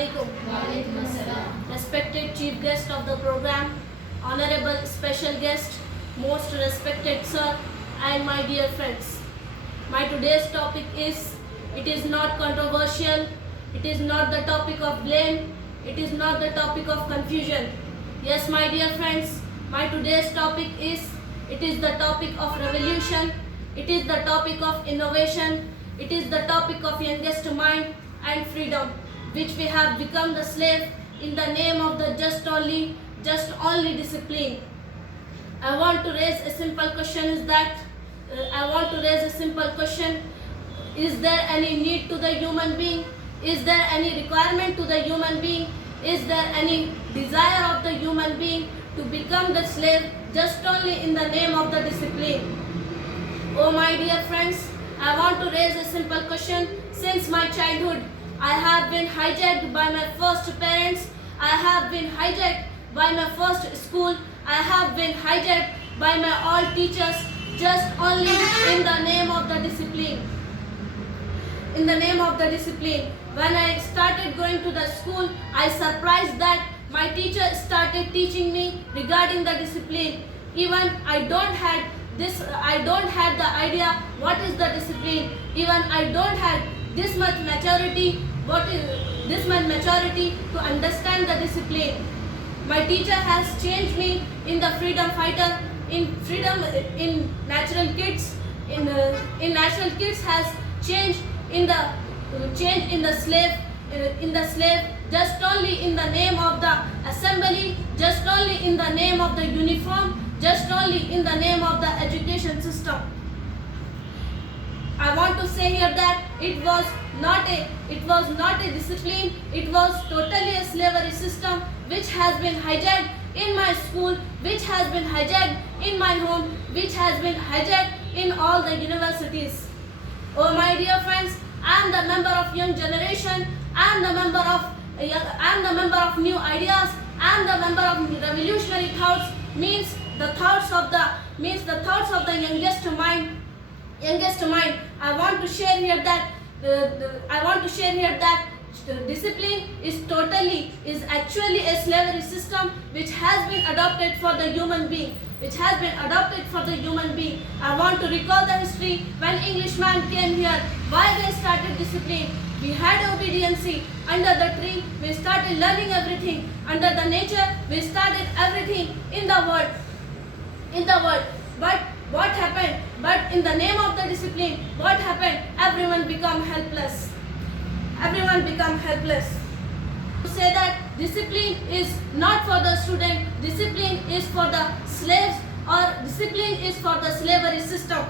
alaikum. Walaikum assalam. Respected chief guest of the program, honorable special guest, most respected sir, and my dear friends. My today's topic is, it is not controversial, it is not the topic of blame, it is not the topic of confusion. Yes, my dear friends, my today's topic is, it is the topic of revolution, it is the topic of innovation, it is the topic of youngest mind and freedom, which we have become the slave in the name of the just only discipline. I want to raise a simple question is there any need to the human being? Is there any requirement to the human being? Is there any desire of the human being to become the slave just only in the name of the discipline? Oh my dear friends, I want to raise a simple question. Since my childhood, I have been hijacked by my first parents, I have been hijacked by my first school, I have been hijacked by my all teachers just only in the name of the discipline. In the name of the discipline. When I started going to the school, I surprised that my teacher started teaching me regarding the discipline. Even I don't had the idea what is the discipline. Even I don't had this much maturity to understand the discipline. My teacher has changed me in the freedom fighter, in natural kids, in natural kids has changed in the slave, just only in the name of the assembly, just only in the name of the uniform, just only in the name of the education system. I want to say here that it was not a discipline, it was totally a slavery system which has been hijacked in my school, which has been hijacked in my home, which has been hijacked in all the universities. Oh my dear friends, I am the member of young generation, I am the member of new ideas, I am the member of revolutionary thoughts, means the thoughts of the youngest mind. I want to share here that discipline is actually a slavery system which has been adopted for the human being. I want to recall the history when Englishman came here, why they started discipline. We had obedience. Under the tree, we started learning everything. Under the nature, we started everything in the world. But what happened? But in the name of the discipline, what happened? Everyone become helpless. To say that discipline is not for the student, discipline is for the slaves, or discipline is for the slavery system.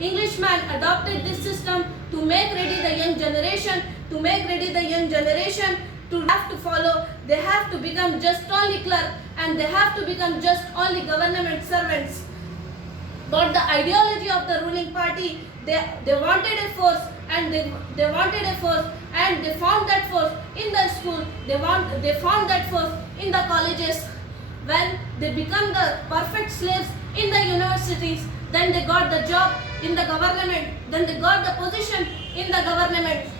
Englishman adopted this system to make ready the young generation, to have to follow. They have to become just only clerk, and they have to become just only government servants. But the ideology of the ruling party, they wanted a force, and they found that force in the school. They found that force in the colleges. When they become the perfect slaves in the universities, then they got the job in the government. Then they got the position in the government.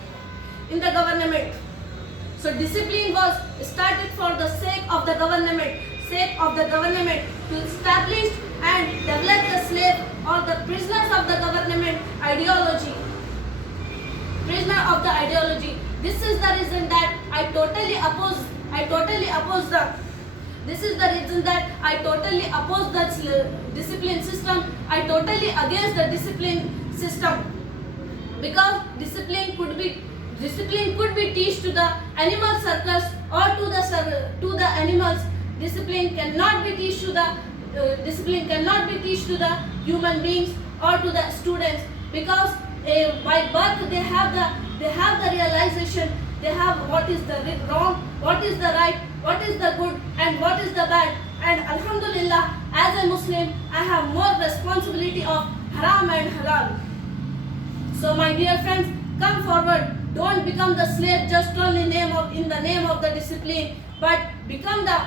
So discipline was started for the sake of the government to establish and develop the slave or the prisoners of the government ideology. This is the reason that I totally oppose the discipline system. I totally against the discipline system, because discipline could be teach to the animal circus or to the animals. Discipline cannot be teach to the human beings or to the students, because by birth they have the realization. They have what is the wrong, what is the right, what is the good, and what is the bad. And Alhamdulillah, as a Muslim, I have more responsibility of haram and halal. So my dear friends, come forward. Don't become the slave just only in the name of the discipline, but become the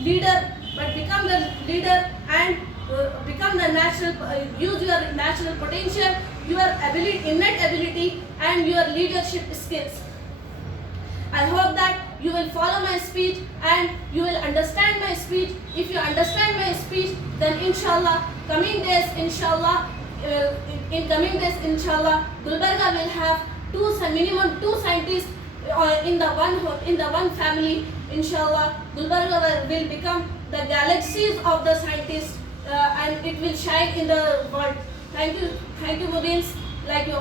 leader and become the use your natural potential, your innate ability and your leadership skills. I hope that you will follow my speech and you will understand my speech. If you understand my speech, then inshallah, coming days, inshallah, Gulbarga will have minimum two scientists in the one family. Inshallah, Gulbarga will become the galaxies of the scientists and it will shine in the world. Thank you, Mubins. Like you.